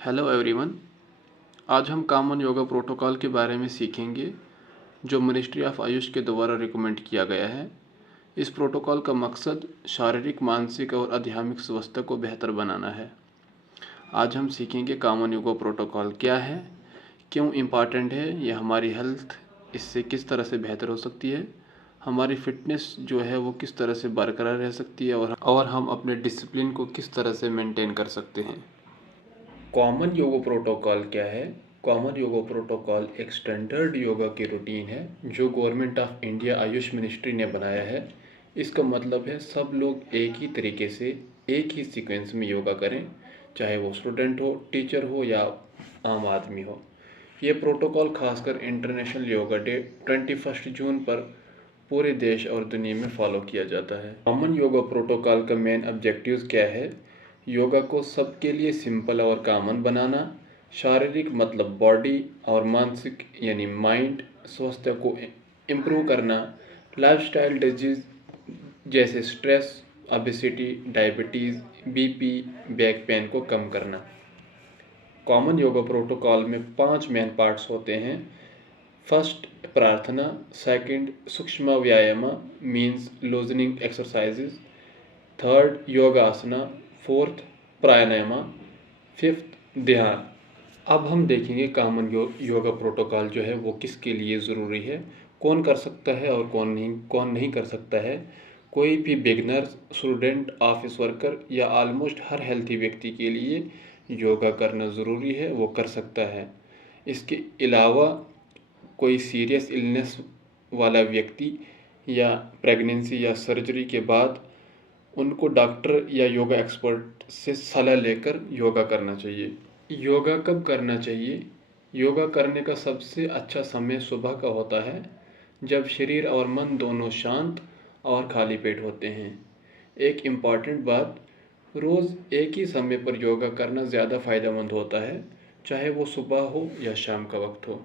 Hello everyone. आज हम common yoga protocol के बारे में सीखेंगे जो मिनिस्ट्री ऑफ आयुष के द्वारा रिकमेंड किया गया है। इस प्रोटोकॉल का मकसद शारीरिक, मानसिक और आध्यात्मिक स्वास्थ्य को बेहतर बनाना है। आज हम सीखेंगे कॉमन योगा प्रोटोकॉल क्या है, क्यों इम्पॉर्टेंट है, यह हमारी हेल्थ इससे किस तरह से बेहतर हो सकती है, हमारी फिटनेस जो है वो किस तरह से बरकरार रह सकती है और हम अपने डिसिप्लिन को किस तरह से मेंटेन कर सकते हैं। कॉमन योगा प्रोटोकॉल क्या है? कॉमन योगा प्रोटोकॉल एक स्टैंडर्ड योगा की रूटीन है जो government of India Ayush ministry ने बनाया है। इसका मतलब है सब लोग एक ही तरीके से एक ही सीक्वेंस में योगा करें, चाहे वो स्टूडेंट हो, टीचर हो या आम आदमी हो। ये प्रोटोकॉल खासकर इंटरनेशनल योगा डे 21 जून पर पूरे देश और दुनिया में फॉलो किया जाता है। कॉमन योगा प्रोटोकॉल का मेन ऑब्जेक्टिव्स क्या है? योगा को सबके लिए सिंपल और कॉमन बनाना, शारीरिक मतलब बॉडी और मानसिक यानी माइंड स्वास्थ्य को इम्प्रूव करना, लाइफस्टाइल डिजीज जैसे stress, obesity, diabetes, BP, back pain को कम करना। कॉमन योगा प्रोटोकॉल में 5 मेन पार्ट्स होते हैं। फर्स्ट प्रार्थना, सेकंड सूक्ष्म व्यायाम means loosening exercises, third योगासना, fourth प्राणायाम, फिफ्थ ध्यान। अब हम देखेंगे कॉमन योगा प्रोटोकॉल जो है वो किसके लिए ज़रूरी है, कौन कर सकता है और कौन नहीं कर सकता है। कोई भी बिगनर्स, स्टूडेंट, ऑफिस वर्कर या ऑलमोस्ट हर हेल्थी व्यक्ति के लिए योगा करना ज़रूरी है, वो कर सकता है। इसके अलावा कोई सीरियस इलनेस वाला व्यक्ति या प्रेगनेंसी या सर्जरी के बाद उनको डॉक्टर या योगा एक्सपर्ट से सलाह लेकर योगा करना चाहिए। योगा कब करना चाहिए? योगा करने का सबसे अच्छा समय सुबह का होता है, जब शरीर और मन दोनों शांत और खाली पेट होते हैं। एक इम्पॉर्टेंट बात, रोज़ एक ही समय पर योगा करना ज़्यादा फ़ायदेमंद होता है, चाहे वो सुबह हो या शाम का वक्त हो।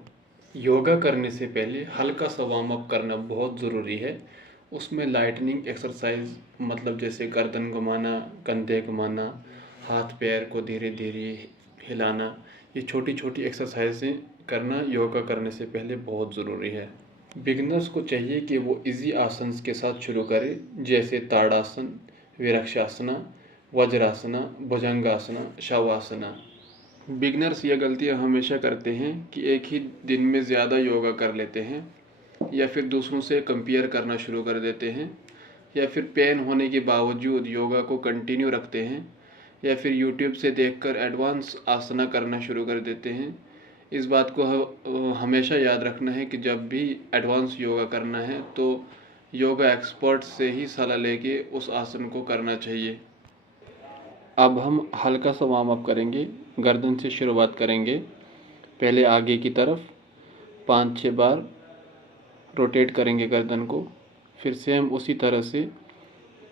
योगा करने से पहले हल्का सा वार्म अप करना बहुत ज़रूरी है। उसमें लाइटनिंग एक्सरसाइज मतलब जैसे गर्दन घुमाना, कंधे घुमाना, हाथ पैर को धीरे धीरे हिलाना, ये छोटी छोटी एक्सरसाइजें करना योगा करने से पहले बहुत ज़रूरी है। बिगनर्स को चाहिए कि वो इजी आसन्स के साथ शुरू करें, जैसे ताड़ासन, विरक्षासना, वज्रासना, भुजंगासना, शवासना। बिगनर्स ये गलतियाँ हमेशा करते हैं कि एक ही दिन में ज़्यादा योगा कर लेते हैं, या फिर दूसरों से कंपेयर करना शुरू कर देते हैं, या फिर पेन होने के बावजूद योगा को कंटिन्यू रखते हैं, या फिर यूट्यूब से देखकर एडवांस आसना करना शुरू कर देते हैं। इस बात को हमेशा याद रखना है कि जब भी एडवांस योगा करना है तो योगा एक्सपर्ट से ही सलाह लेके उस आसन को करना चाहिए। अब हम हल्का सा वार्म अप करेंगे। गर्दन से शुरुआत करेंगे। पहले आगे की तरफ 5-6 बार रोटेट करेंगे गर्दन को, फिर सेम उसी तरह से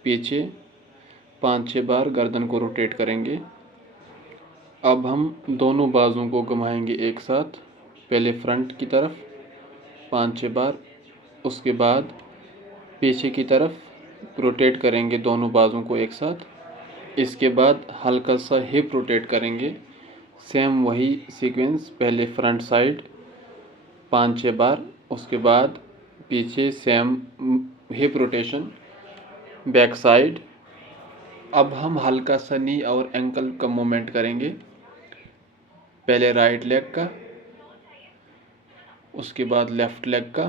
पीछे 5-6 बार गर्दन को रोटेट करेंगे। अब हम दोनों बाजुओं को घुमाएंगे एक साथ, पहले फ्रंट की तरफ 5-6 बार, उसके बाद पीछे की तरफ रोटेट करेंगे दोनों बाजुओं को एक साथ। इसके बाद हल्का सा हिप रोटेट करेंगे, सेम वही सीक्वेंस, पहले फ्रंट साइड 5-6 बार, उसके बाद पीछे same hip rotation, back side. अब हम हल्का सा नी और एंकल का मूवमेंट करेंगे, पहले राइट लेग का, उसके बाद लेफ्ट लेग का,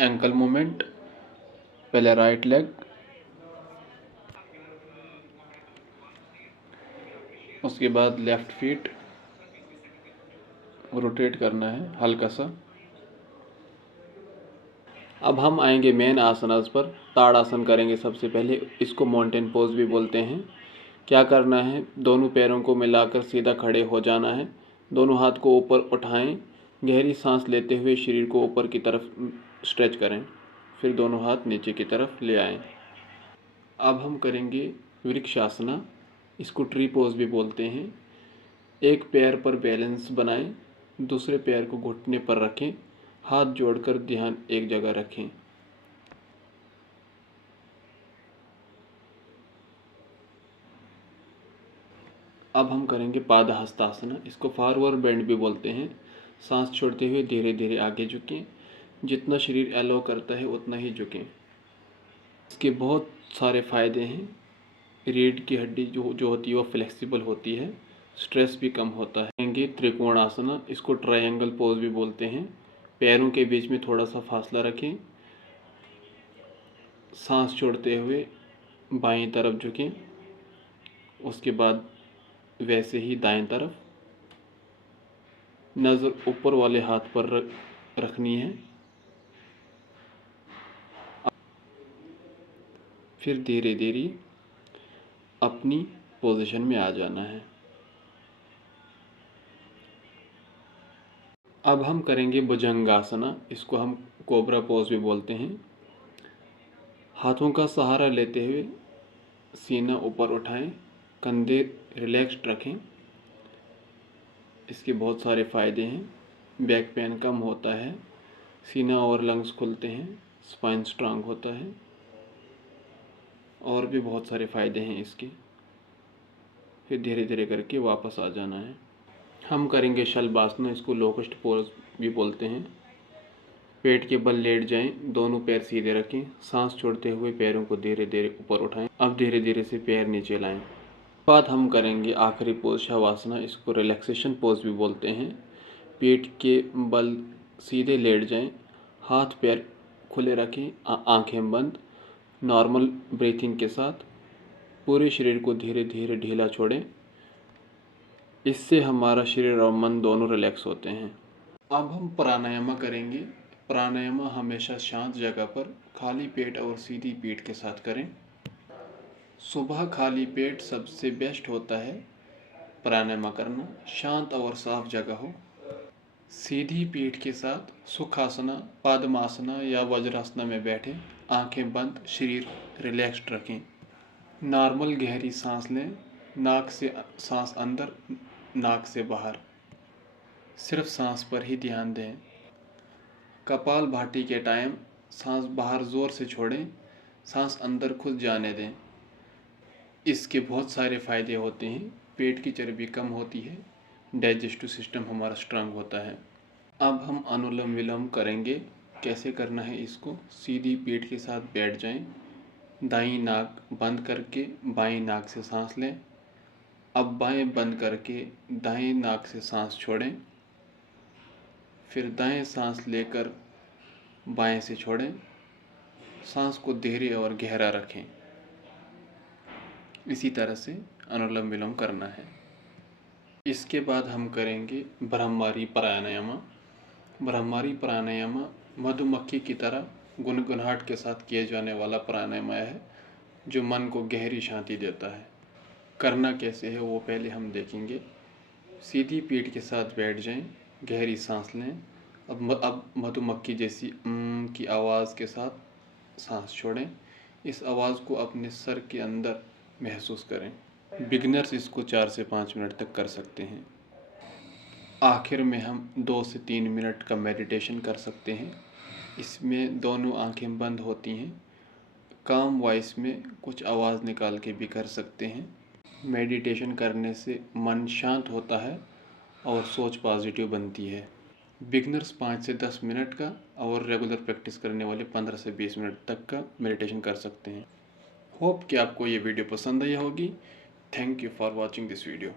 एंकल मूवमेंट, पहले राइट लेग, उसके बाद लेफ्ट फीट रोटेट करना है हल्का सा। अब हम आएंगे मेन आसनास पर। ताड़ासन करेंगे सबसे पहले, इसको माउंटेन पोज भी बोलते हैं। क्या करना है, दोनों पैरों को मिलाकर सीधा खड़े हो जाना है, दोनों हाथ को ऊपर उठाएं, गहरी सांस लेते हुए शरीर को ऊपर की तरफ स्ट्रेच करें, फिर दोनों हाथ नीचे की तरफ ले आएं। अब हम करेंगे वृक्षासना, इसको ट्री पोज भी बोलते हैं। एक पैर पर बैलेंस बनाएं, दूसरे पैर को घुटने पर रखें, हाथ जोड़कर ध्यान एक जगह रखें। अब हम करेंगे पादहस्तासना। इसको फॉरवर्ड बेंड भी बोलते हैं। सांस छोड़ते हुए धीरे धीरे आगे झुकें। जितना शरीर अलाउ करता है उतना ही झुकें। इसके बहुत सारे फ़ायदे हैं। रीढ़ की हड्डी जो होती है वो फ्लेक्सिबल होती है, स्ट्रेस भी कम होता है। करेंगे त्रिकोणासना। इसको ट्रायंगल पोज भी बोलते हैं। पैरों के बीच में थोड़ा सा फासला रखें। सांस छोड़ते हुए बाईं तरफ झुकें। उसके बाद वैसे ही दाएं तरफ। नज़र ऊपर वाले हाथ पर रखनी है। फिर धीरे धीरे अपनी पोजीशन में आ जाना है। अब हम करेंगे भुजंगासना। इसको हम कोबरा पोज भी बोलते हैं। हाथों का सहारा लेते हुए सीना ऊपर उठाएं, कंधे रिलैक्स्ड रखें। इसके बहुत सारे फ़ायदे हैं। बैक पेन कम होता है, सीना और लंग्स खुलते हैं, स्पाइन स्ट्रांग होता है, और भी बहुत सारे फ़ायदे हैं इसके। फिर धीरे धीरे करके वापस आ जाना है। हम करेंगे शलभासना। इसको लोकस्ट पोज भी बोलते हैं। पेट के बल लेट जाएं, दोनों पैर सीधे रखें, सांस छोड़ते हुए पैरों को धीरे धीरे ऊपर उठाएं। अब धीरे धीरे से पैर नीचे लाएं। बाद हम करेंगे आखिरी पोज शवासना। इसको रिलैक्सेशन पोज भी बोलते हैं। पेट के बल सीधे लेट जाएं, हाथ पैर खुले रखें, आंखें बंद, नॉर्मल ब्रीथिंग के साथ पूरे शरीर को धीरे धीरे ढीला छोड़ें। इससे हमारा शरीर और मन दोनों रिलैक्स होते हैं। अब हम प्राणायाम करेंगे। प्राणायाम हमेशा शांत जगह पर खाली पेट और सीधी पीठ के साथ करें। सुबह खाली पेट सबसे बेस्ट होता है प्राणायाम करना। शांत और साफ जगह हो। सीधी पीठ के साथ सुखासना, पद्मासना या वज्रासना में बैठें। आंखें बंद, शरीर रिलैक्स्ड रखें। नॉर्मल गहरी सांस लें। नाक से सांस अंदर, नाक से बाहर। सिर्फ सांस पर ही ध्यान दें। कपालभाति के टाइम सांस बाहर ज़ोर से छोड़ें, सांस अंदर खुद जाने दें। इसके बहुत सारे फ़ायदे होते हैं। पेट की चर्बी कम होती है, डाइजेस्टिव सिस्टम हमारा स्ट्रांग होता है। अब हम अनुलोम विलोम करेंगे। कैसे करना है इसको? सीधी पीठ के साथ बैठ जाएं, दाईं नाक बंद करके बाईं नाक से सांस लें। अब बाएं बंद करके दाएं नाक से सांस छोड़ें। फिर दाएं सांस लेकर बाएं से छोड़ें। सांस को धीरे और गहरा रखें। इसी तरह से अनुलोम विलोम करना है। इसके बाद हम करेंगे ब्रह्मारी प्राणायाम। ब्रह्मारी प्राणायाम मधुमक्खी की तरह गुनगुनाहट के साथ किए जाने वाला प्राणायाम है, जो मन को गहरी शांति देता है। करना कैसे है वो पहले हम देखेंगे। सीधी पीठ के साथ बैठ जाएं, गहरी सांस लें। अब मधुमक्खी जैसी की आवाज़ के साथ सांस छोड़ें। इस आवाज़ को अपने सर के अंदर महसूस करें। बिगिनर्स इसको 4 से 5 मिनट तक कर सकते हैं। आखिर में हम 2 से 3 मिनट का मेडिटेशन कर सकते हैं। इसमें दोनों आंखें बंद होती हैं। काम वॉइस में कुछ आवाज़ निकाल के भी कर सकते हैं। मेडिटेशन करने से मन शांत होता है और सोच पॉजिटिव बनती है। बिगिनर्स 5 से 10 मिनट का और रेगुलर प्रैक्टिस करने वाले 15 से 20 मिनट तक का मेडिटेशन कर सकते हैं। होप कि आपको ये वीडियो पसंद आई होगी। Thank you for watching this video.